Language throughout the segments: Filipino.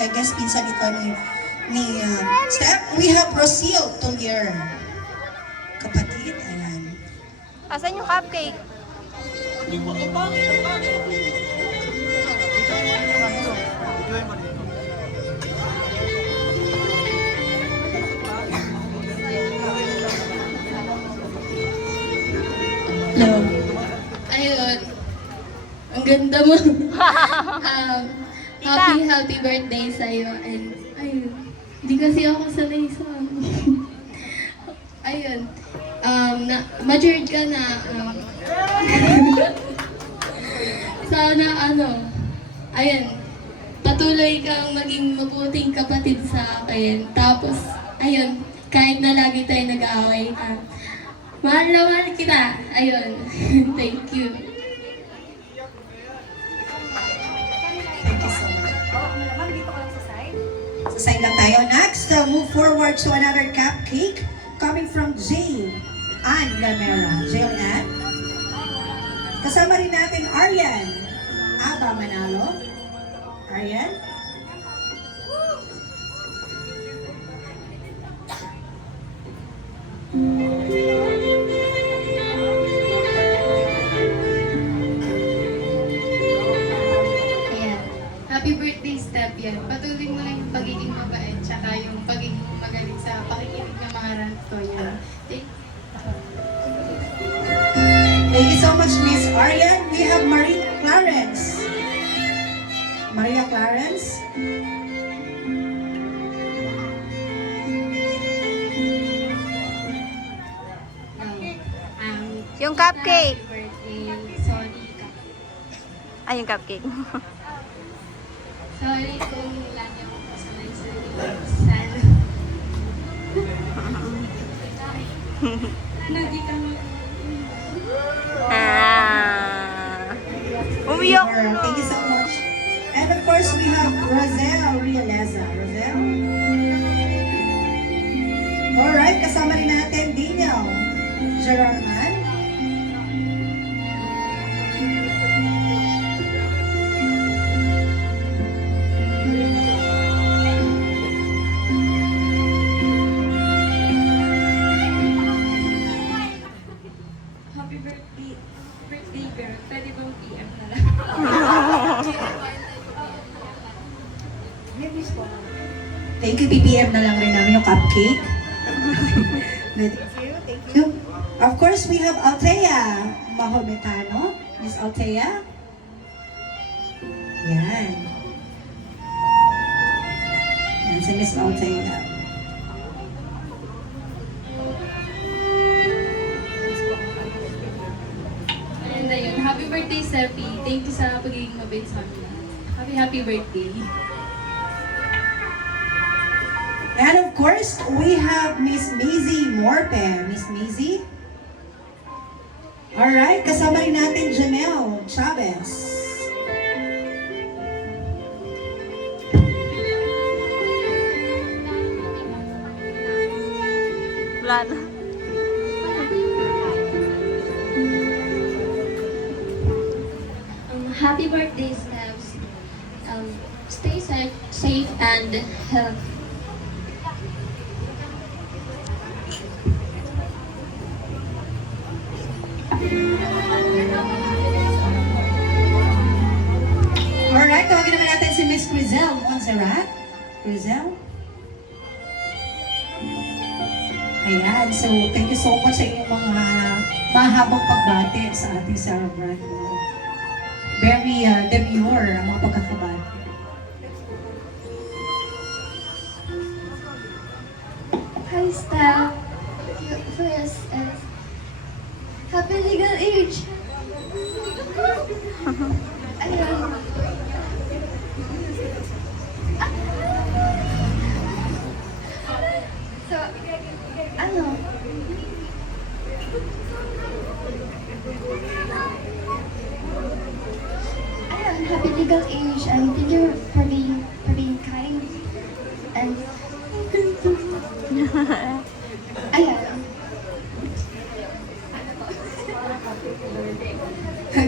I guess pinsan ito ni Steph. We have Rosil Tolier. Kapatid, ayan. Asan yung cupcake? Hello. Ayun. Ang ganda mo. Happy birthday sa'yo. And, ayun. Hindi kasi ako sanay sa ayun. Matured ka na. Sana ayun. Patuloy kang maging mabuting kapatid sa akin. Tapos, ayun. Kahit na lagi tayo nag-aaway. Mahal na mahal kita. Ayun. Thank you. Thank you so much. Sa side lang tayo. Next, move forward to another cupcake coming from Jay Ann Lamera. Jay Ann. Kasama rin natin Arian Aba Manalo. Arian. Ayan. Happy birthday, Steph. Yan. Patuloy mo lang yung pagiging mabait tsaka yung pagiging magaling sa pakikinig ng mga rant ko. Yan. Thank you so much, Miss Arian. We have Maria Clarence. Maria Clarence. Yung cupcake. Happy birthday. Sorry. Ay, yung cupcake. Sorry kung lagi ako kasanay sa sana. Di kami. Umiyak. Thank you so much. And of course, we have Rosel Realeza. Rosel. Alright, kasama rin natin Daniel Gerarman. Happy birthday. Birthday girl. Pwede bang PM na lang? Thank you, BPM na lang rin namin yung cupcake. Thank you. Of course, we have Althea Mahometano. Miss Althea. Yan. Yan si Miss Althea. And ayun, happy birthday, Steffi. Thank you sa pagiging mabait sa amin. Happy birthday. And of course, we have Miss Maisie Morpe. Miss Maisie. Alright, kasama rin natin Janelle Chavez. Wala na. Happy birthday, Steph. Stay safe and healthy. Alright, tawagin naman natin si Miss Crizel Montserrat. Crizel. Ayan, so thank you so much sa inyong mga mahabang pagbate sa ating celebrant. Very demure ang mga pagkakabate. Hi, Steph. Yes, happy legal age. Ayun. So, ano? Ayun, happy legal age and thank you for being kind and ayun.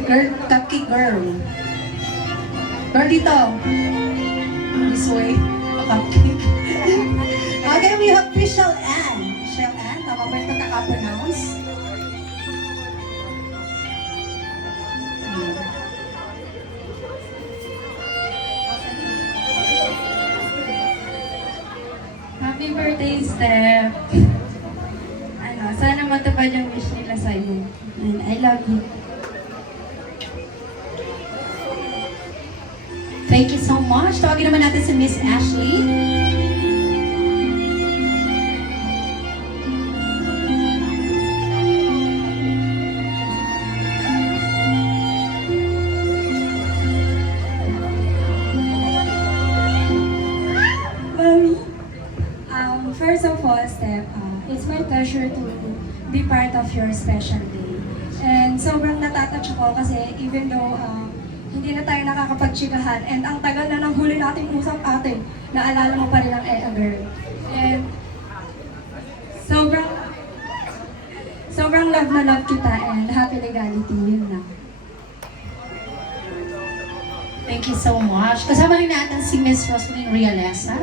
Girl, cupcake girl. Girl dito. Miss this way. Okay. Okay, we have Michelle Ann. Michelle Ann, tama ba yung pagkaka-pronounce? Happy birthday, Steph! Sana matupad yung wish nila sa'yo. And I love you. Thank you so much. Tawagin naman natin si Miss Ashley. Mommy, first of all, Steph, it's my pleasure to be part of your special day. And sobrang natatouch ako kasi even though hindi na tayo nakakapagchikahan and ang tagal na ng huli nating usap ate, naalala mo pa rin ang girl. And sobrang love na love kita and happy legality, yun lang. Thank you so much. Kasama rin natin si Miss Roslyn Realesa.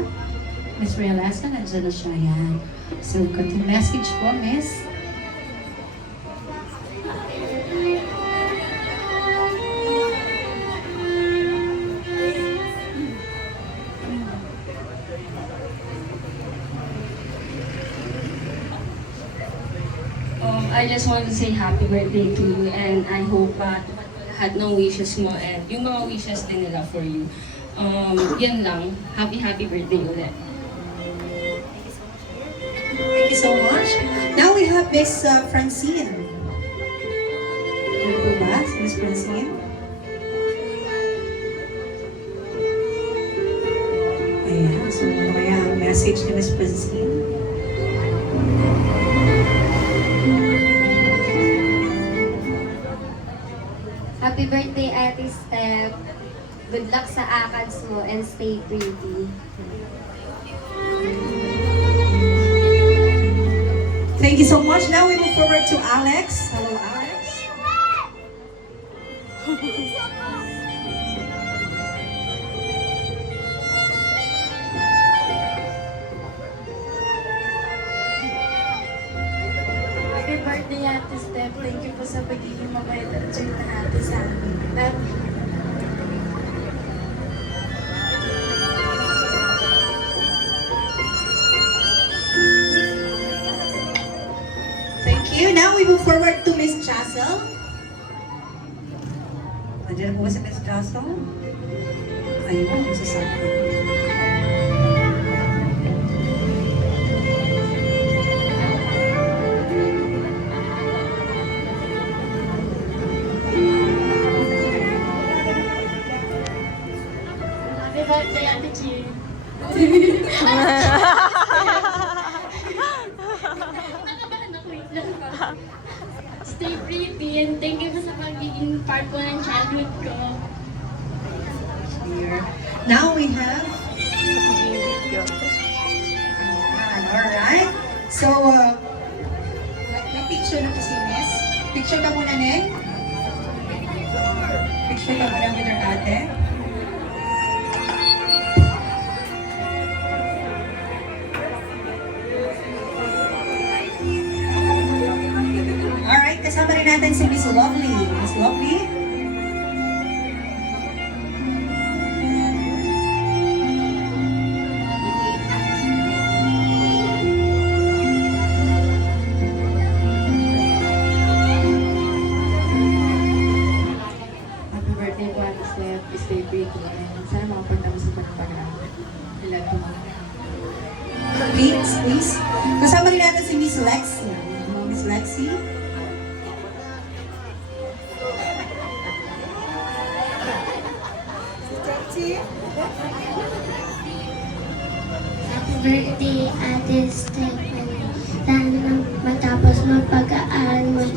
Miss Realesa, nandiyan na siya yan. So, got yung message po, Miss. I just want to say happy birthday to you and I hope lahat ng wishes mo and yung mga wishes din nila for you. Yan lang. Happy birthday ulit. Thank you so much. Now we have Miss Francine. Ano po ba? Si Miss Francine? Ayan. So, ano kaya ang message ni Miss Francine? Happy birthday, Ate Steph. Good luck sa ACADS mo and stay pretty. Thank you so much. Now we move forward to Alex. Hello, Alex. Happy birthday, Ate Steph. Thank you po sa pagiging mabait at sweet na ate sa amin. Love you. Thank you. Now we move forward to Miss Chassel. Andiyan na po ba si Miss Chassel? Ayun, sasabi. Happy birthday, Ate Chi. Nakabahan ako, wait lang po. Stay pretty and thank you po sa pagiging part ko ng childhood ko. Here. Now we have... Alright. So, may picture na po si Miss. Picture ka muna, Neng. Picture ka muna with our ate. Alright, kasama rin natin si Miss Lovely. Miss Lovely? Happy birthday po, Ate Steph. Stay pretty and sana makapagtapos sa pagpag-aral. I love you. Please, please. Kasama rin natin si Miss Lexi. Miss Lexi? Happy birthday, Ate Stephanie. Sana matapos mo pag-aaral mo,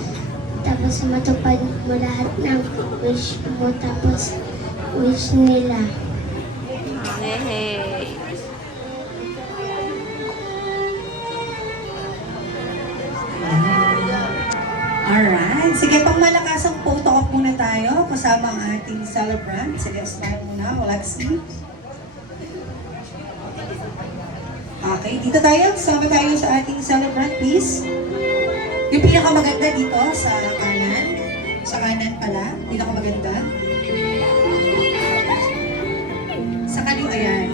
tapos matupad mo lahat ng wish mo, tapos wish nila. Hey. Alright. Sige, pang malakasang photo off muna tayo kasama ang ating celebrant. Sige, smile muna. Lexi. Okay, dito tayo. Sama tayo sa ating celebrant, please. Yung pinakamaganda dito sa kanan. Sa kanan pala. Pinakamaganda. Sa kaliwa, ayan.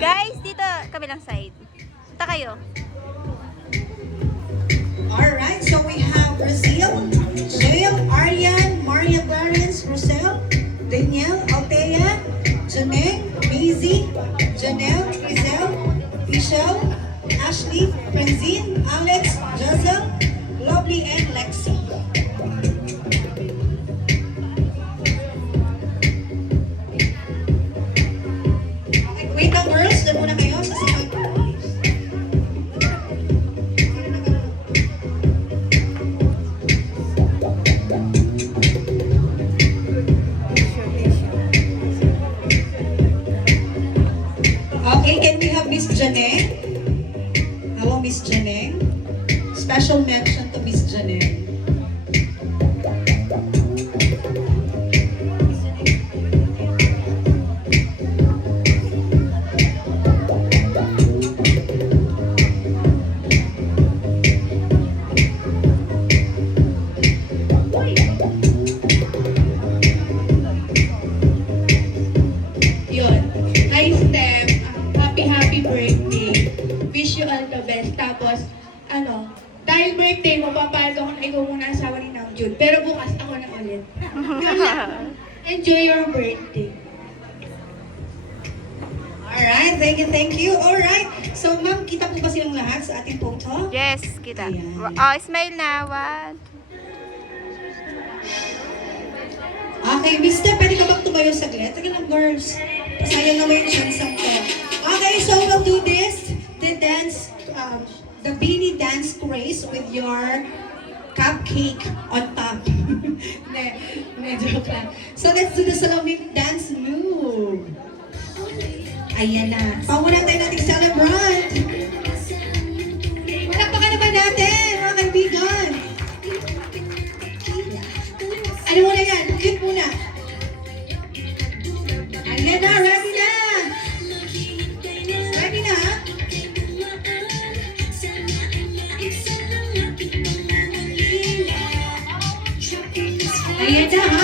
Guys, dito, kabilang side. Punta kayo. Alright, so we have Brazil, Jail, Arian, Maria Clarence, Rosel, Danielle, Althea, Janelle, Maisie, Janelle, Giselle, Michelle, Ashley, Francine, Alex, Josel, Lovely, and Lexi. Okay, wait lang girls, doon muna kayo sa second. Okay, can we have Miss Janelle? Hello, Miss Janelle. Special mention to Miss Janelle. Yun. Hi, Steph. Happy birthday. Wish you all the best. Tapos, dahil birthday mo, papayag ako na ikaw muna asawa ni Nam June. Pero bukas ako na ulit. Yun lang. Enjoy your birthday. Alright, thank you. Alright, so ma'am, kita po ba silang lahat sa ating photo? Yes, kita. Ayan. Oh, smile na. One. Okay, Miss Steph, pwede ka bang tumayo saglit? Sige lang, girls. Pasayang naman yung chance to. Okay, so we'll do this. The dance, the beanie dance craze with your cupcake on top. ne, joke lang. So let's do the salami dance move. Ayan na. Pamuna tayo nating celebrant. Palakpakan naman natin, mga kaibigan. Ano muna yan? Cute muna. Ayan na, ready na. Ready na, ha? Ayan na, ha?